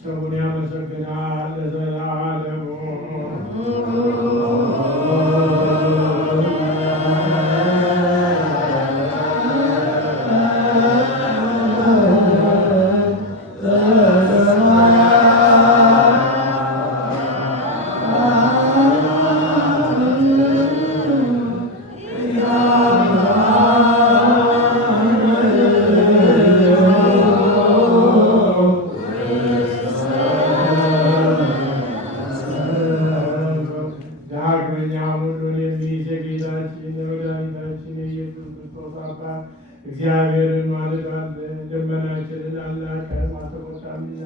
ስሙን ያመሰግናል ለዘላለሙ። እግዚአብሔርን ማለዳለን ደመናችንን አልናቀም አልተቆጣምና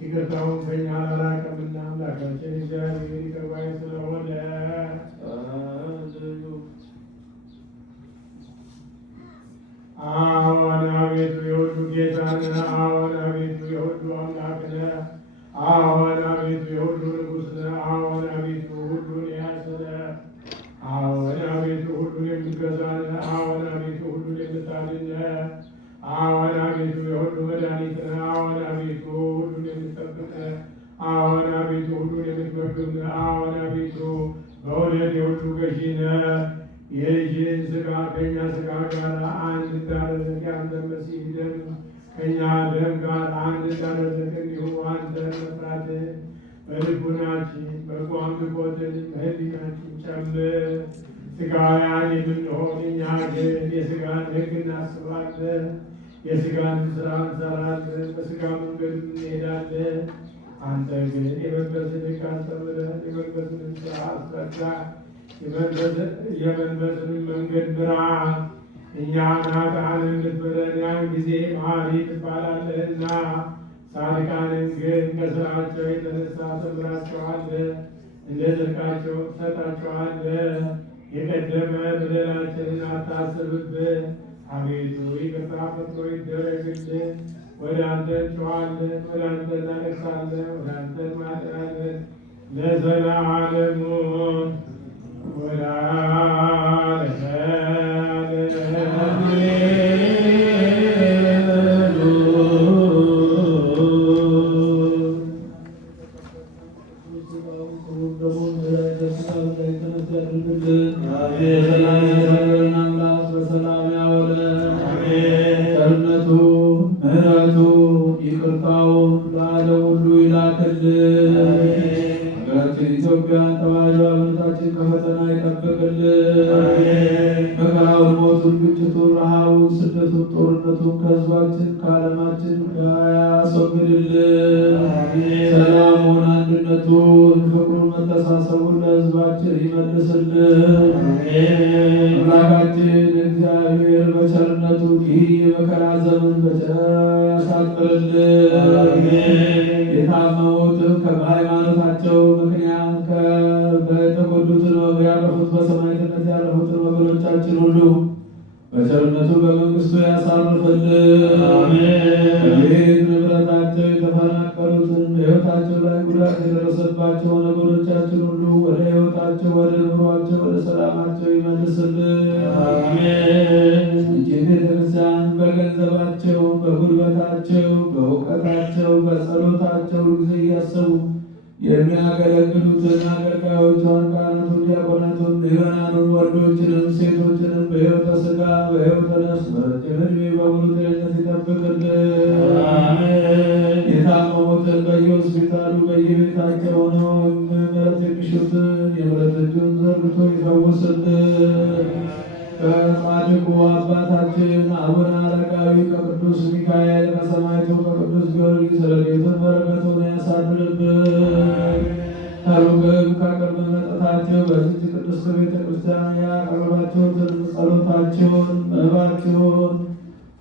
ይቅርታውን ከእኛ አላራቀምና አምላካችን እግዚአብሔር ይቅር ባይ ስለሆነ አዎን አቤቱ የሁሉ ጌታ ነህ። አዎን አቤቱ የሁሉ አምላክ ነህ። አዎን አቤቱ የሁሉ ንጉሥ ነህ። አዎን አቤቱ ሁሉን የያዝህ ነህ። አዎን አቤቱ ሁሉን የምትገዛ ነህ። አዎን አቤቱ ሁሉን የምታድን ነህ። አዎን አቤቱ የሁሉ መድኃኒት ነህ። አዎን አቤቱ ሁሉን የምትጠብቅ ነህ። አዎን አቤቱ ሁሉን የምትመግብ ነህ። አዎን አቤቱ በእውነት የሁሉ ገዢ ነህ። የልጅህን ሥጋ ከእኛ ሥጋ ጋር አንድ እንዳደረግ የአንተ መሲህ ደም ከእኛ ደም ጋር አንድ እንዳደረግ እንዲሁ አንተን መፍራትን በልቡናችን በጎ አምልኮትን በሕሊናችን ጨምር። ሥጋውያን የምንሆን እኛ ግን የሥጋን ሕግ እናስባለን፣ የሥጋን ሥራ እንሰራለን፣ በሥጋ መንገድ እንሄዳለን። አንተ ግን የመንፈስን ሕግ አስተምረን፣ የመንፈስንም ሥራ አስረዳ፣ የመንፈስንም መንገድ ምራ። እኛን ኃጥአንን እንድትምረን ያን ጊዜ መሐሪ ትባላለህና፣ ጻድቃንን ግን ከሥራቸው የተነሳ ትምራቸዋለህ፣ እንደ ጽድቃቸው ትሰጣቸዋለህ። የቀደመ በደላችንን አታስብብን። አቤቱ ይቅርታ ፈጥኖ ይደረግልን። ወደ አንተ እንጮኻለን፣ ወደ አንተ እናለቅሳለን፣ ወደ አንተ እንማልዳለን ለዘላለሙ ኢትዮጵያን ተዋሕዶ እምነታችን ከፈተና ይጠብቅልን። መከራውን፣ ሞቱን፣ ግጭቱን፣ ረሃቡን፣ ስደቱን፣ ጦርነቱን ከሕዝባችን ከዓለማችን ያስወግድልን። ሰላሙን፣ አንድነቱን፣ ፍቅሩን፣ መተሳሰቡን ለሕዝባችን ይመልስልን። አምላካችን እግዚአብሔር በቸርነቱ ይህ የመከራ ዘመን ያሳጥርልን። የታመሙትን በሃይማኖታቸው ምክንያት በተጎዱትን ያለፉት በሰማዕትነት ያለፉትን ወገኖቻችን ሁሉ በቸርነቱ በመንግስቱ ያሳርፍልን። ከቤት ንብረታቸው የተፈናቀሉትን በሕይወታቸው ላይ ጉዳት የደረሰባቸውን ወገኖቻችን ሁሉ ወደ ሕይወታቸው፣ ወደ ኑሯቸው፣ ወደ ሰላማቸው ይመልስልን። ይህች ቤተክርስቲያን በገንዘባቸው፣ በጉልበታቸው፣ በእውቀታቸው፣ በጸሎታቸው ጊዜ እያሰቡ የሚያገለግሉትን አገልጋዮቿን፣ ካህናቱን፣ ዲያቆናቱን፣ ምዕመናኑን፣ ወንዶችንም ሴቶችንም በሕይወተ ሥጋ በሕይወተ ነፍስ በረጅም ዕድሜ በሙሉ ጤንነት ይጠብቅልን። የታመሙትን በየሆስፒታሉ በየቤታቸው ሆነው ምሕረት የሚሹትን የምሕረት እጁን ዘርግቶ ይፈውስልን። ከጻድቁ አባታችን አቡነ አረጋዊ ከቅዱስ ሚካኤል ከሰማዕቱ ከቅዱስ ጊዮርጊስ ረድኤቱን በረከቱን ያሳድርብን። ከሩቅም ከቅርብ መጠታቸው በዚች ቅድስት ቤተ ክርስቲያን ያቀረባችሁትን ጸሎታችሁን፣ መባችሁን፣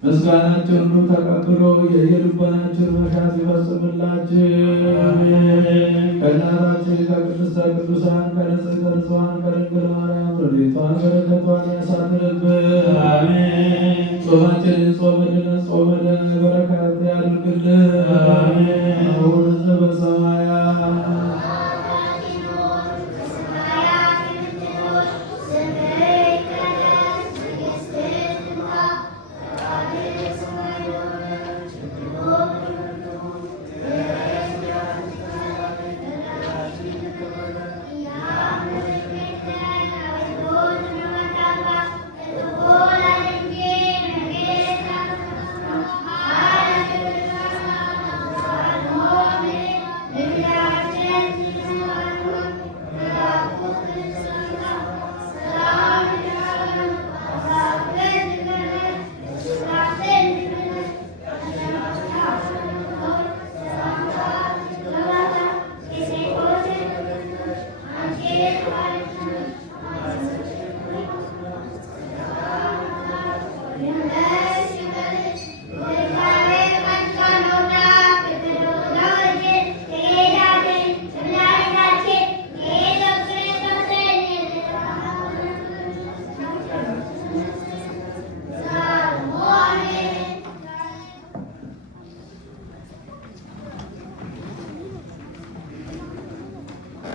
ምስጋናችሁን ሁሉ ተቀብሎ የየልቦናችሁን መሻት ይፈጽምላችሁ። ከእናታችን ከቅድስተ ቅዱሳን ከንጽሕተ ንጹሐን ከድንግል ማርያም ረድኤቷን በረከቷን ያሳድርብን። ጾማችንን ጾምልን